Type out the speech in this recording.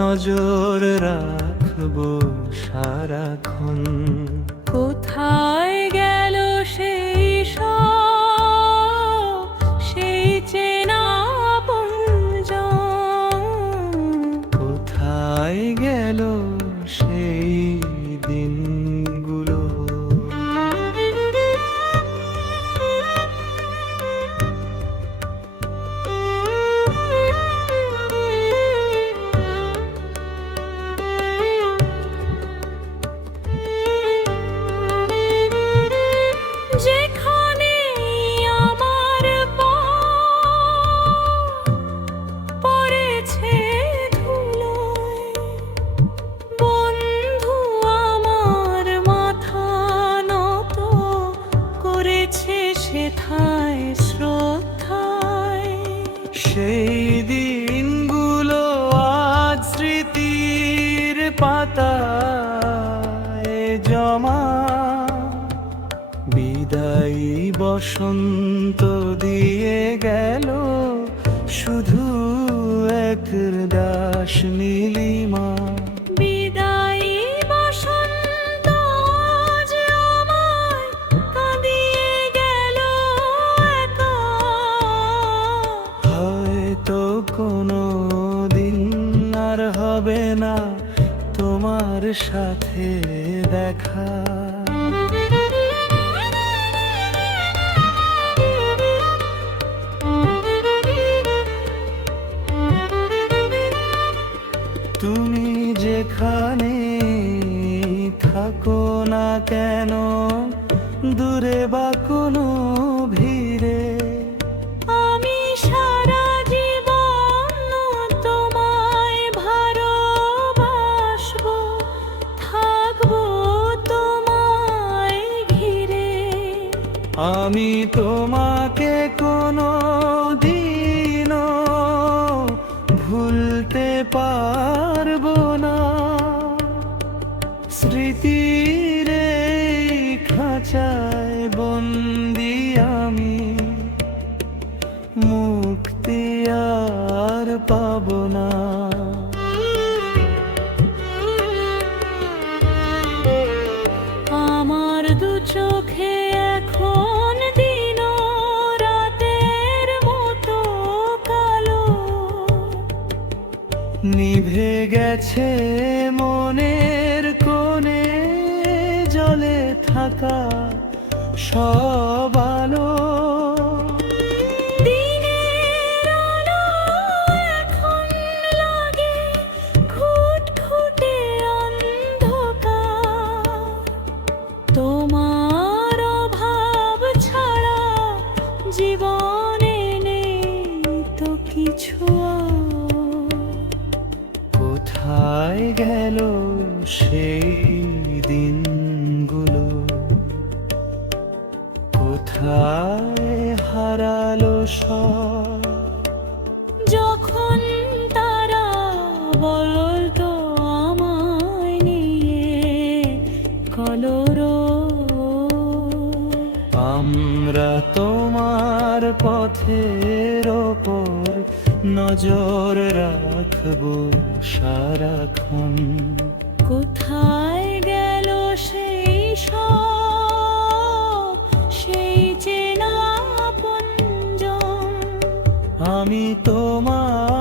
নজর রাখবো সারাক্ষণ। কোথায় গেল সেই সব, সেই চেনা আপনজন? কোথায় গেল সেই দিনগুলো? যেখানে আমার পড়েছে ধুলোয়, বন্ধু আমার মাথা নত করেছে সেথায় শ্রদ্ধায়। সেই দিনগুলো আজ স্মৃতির পাতায় জমা। বিদায়ী বসন্ত দিয়ে গেল শুধু এক দাস নীলিমা। বিদায়ী বসন্ত আজ আমায় কাঁদিয়ে গেল একা। হয়তো কোনো দিন আর হবে না তোমার সাথে দেখা। তুমি যেখানে থাকো না কেন, দূরে বা কোনো ভিড়ে, আমি সারা জীবন তোমায় ভালোবাসবো, থাকবো তোমায় ঘিরে। আমি তোমাকে কোনো দিনও ভুলতে পারবো না। স্মৃতির এই খাঁচায় বন্দি আমি, মুক্তি আর পাবো না। আমার দু চোখে এখন দিন রাতের মতো কালো, নিভে গেছে মনের কোণে জলে থাকা সব আলো। দিনের আলো এখন লাগে খুঁটখুঁটে অন্ধকার। তোমার অভাব ছাড়া জীবনে নেই তো কিছু আর। কোথায় গেল সেই দিনগুলো? কোথায় হারালো সব? যখন তারা বলতো আমায় নিয়ে কলরো, আমরা তোমার পথের ওপর নজর রাখবো সারাক্ষণ। কোথায় গেল সেই সব, সেই চেনা আপনজন? আমি তোমার